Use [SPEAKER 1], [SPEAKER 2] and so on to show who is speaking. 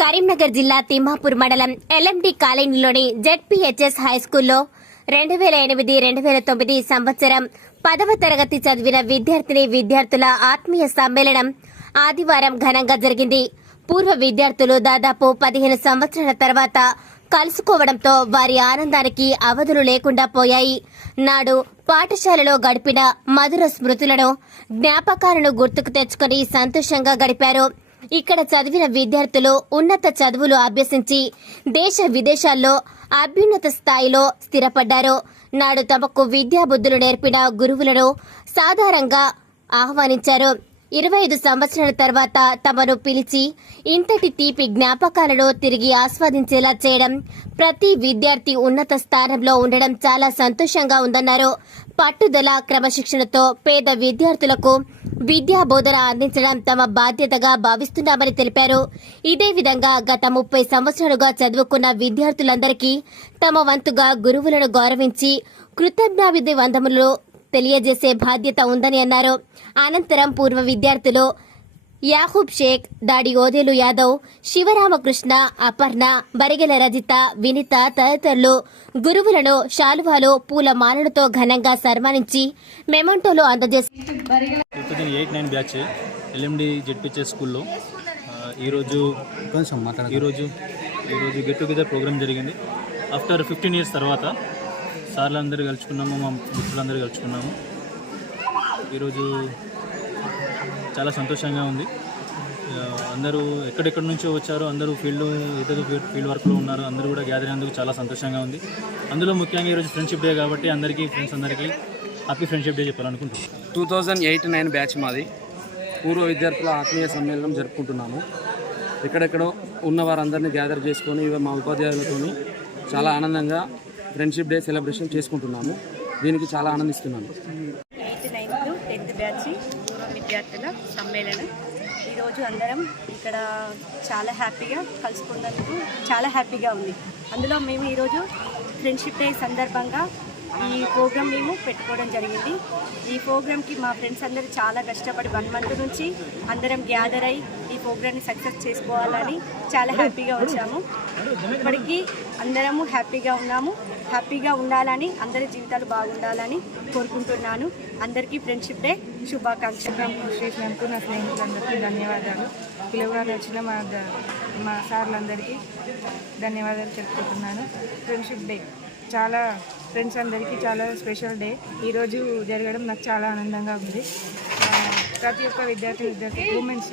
[SPEAKER 1] కరీంనగర్ జిల్లా తిమ్మాపూర్ మండలం ఎల్ఎండి కాలనీలోని జెడ్పీహెచ్ఎస్ హై స్కూల్లో రెండు వేల ఎనిమిది రెండు వేల తొమ్మిది సంవత్సరం పదవ తరగతి చదివిన విద్యార్థిని విద్యార్థుల ఆత్మీయ సమ్మేళనం ఆదివారం ఘనంగా జరిగింది. పూర్వ విద్యార్థులు దాదాపు పదిహేను సంవత్సరాల తర్వాత కలుసుకోవడంతో వారి ఆనందానికి అవధులు లేకుండా పోయాయి. నాడు పాఠశాలలో గడిపిన మధుర స్మృతులను జ్ఞాపకాలను గుర్తుకు తెచ్చుకుని సంతోషంగా గడిపారు. ఇక్కడ చదివిన విద్యార్థులు ఉన్నత చదువులు అభ్యసించి దేశ విదేశాల్లో అభ్యున్నత స్థాయిలో స్థిరపడ్డారు. నాడు తమకు విద్యాబుద్ధులు నేర్పిన గురువులను సాధారణంగా ఆహ్వానించారు. ఇరవై ఐదు సంవత్సరాల తర్వాత తమను పిలిచి ఇంతటి తీపి జ్ఞాపకాలను తిరిగి ఆస్వాదించేలా చేయడం ప్రతి విద్యార్థి ఉన్నత స్థానంలో ఉండడం చాలా సంతోషంగా ఉందన్నారు. పట్టుదల క్రమశిక్షణతో పేద విద్యార్థులకు విద్యా బోధన అందించడం తమ బాధ్యతగా భావిస్తున్నామని తెలిపారు. ఇదే విధంగా గత ముప్పై సంవత్సరాలుగా చదువుకున్న విద్యార్థులందరికీ తమ వంతుగా గురువులను గౌరవించి కృతజ్ఞావిధి వందములు తెలియజేసే బాధ్యత ఉందని అన్నారు. అనంతరం పూర్వ విద్యార్థులు యాహూబ్ షేక్ దాడి ఓదేలు యాదవ్ శివరామకృష్ణ అపర్ణ బరిగెల రజిత వినిత తదితరులు గురువులను శాలువాలు పూల మాలలతో ఘనంగా సన్మానించి మెమంటోలో
[SPEAKER 2] స్కూల్లో ఈరోజు
[SPEAKER 3] కొంచెం
[SPEAKER 2] ఈరోజు ఈరోజు గెట్ టుగెదర్ ప్రోగ్రామ్ జరిగింది. ఆఫ్టర్ ఫిఫ్టీన్ ఇయర్స్ తర్వాత సార్లు అందరూ కలుసుకున్నాము మా మిత్రులందరూ కలుసుకున్నాము. ఈరోజు చాలా సంతోషంగా ఉంది. అందరూ ఎక్కడెక్కడి నుంచో వచ్చారు అందరూ ఫీల్డ్ ఇతర ఫీల్డ్ వర్క్లో ఉన్నారు. అందరూ కూడా గ్యాదర్ అయినందుకు చాలా సంతోషంగా ఉంది. అందులో ముఖ్యంగా ఈరోజు ఫ్రెండ్షిప్ డే కాబట్టి అందరికీ ఫ్రెండ్స్ అందరికీ హ్యాపీ ఫ్రెండ్షిప్ డే చెప్పాలనుకుంటున్నాను
[SPEAKER 3] two thousand eight nine batch మాది. పూర్వ విద్యార్థుల ఆత్మీయ సమ్మేళనం జరుపుకుంటున్నాము. ఎక్కడెక్కడో ఉన్న వారందరినీ గ్యాదర్ చేసుకొని ఇవ మా ఉపాధ్యాయులతో చాలా ఆనందంగా ఫ్రెండ్షిప్ డే సెలబ్రేషన్ చేసుకుంటున్నాము. దీనికి చాలా ఆనందిస్తున్నాను.
[SPEAKER 4] ఎయిత్ నైన్త్ టెన్త్ బ్యాచ్ విద్యార్థుల సమ్మేళనం. ఈరోజు అందరం ఇక్కడ చాలా హ్యాపీగా కలుసుకున్నందుకు చాలా హ్యాపీగా ఉంది. అందులో మేము ఈరోజు ఫ్రెండ్షిప్ డే సందర్భంగా ఈ ప్రోగ్రామ్ మేము పెట్టుకోవడం జరిగింది. ఈ ప్రోగ్రామ్కి మా ఫ్రెండ్స్ అందరూ చాలా కష్టపడి వన్ మంత్ నుంచి అందరం గ్యాదర్ అయ్యి ఈ ప్రోగ్రామ్ని సక్సెస్ చేసుకోవాలని చాలా హ్యాపీగా వచ్చాము. ఇప్పటికీ అందరము హ్యాపీగా ఉన్నాము. హ్యాపీగా ఉండాలని అందరి జీవితాలు బాగుండాలని కోరుకుంటున్నాను. అందరికీ ఫ్రెండ్షిప్ డే శుభాకాంక్షలు.
[SPEAKER 5] చేసినందుకు నా స్నేహితులందరికీ ధన్యవాదాలు. పిలువగానే వచ్చిన మా మా సార్లందరికీ ధన్యవాదాలు చెప్పుకుంటున్నాను. Friendship day. చాలా ఫ్రెండ్స్ అందరికీ చాలా స్పెషల్ డే ఈరోజు జరగడం నాకు చాలా ఆనందంగా ఉంది. ప్రతి ఒక్క విద్యార్థి విద్యార్థి ఉమెన్స్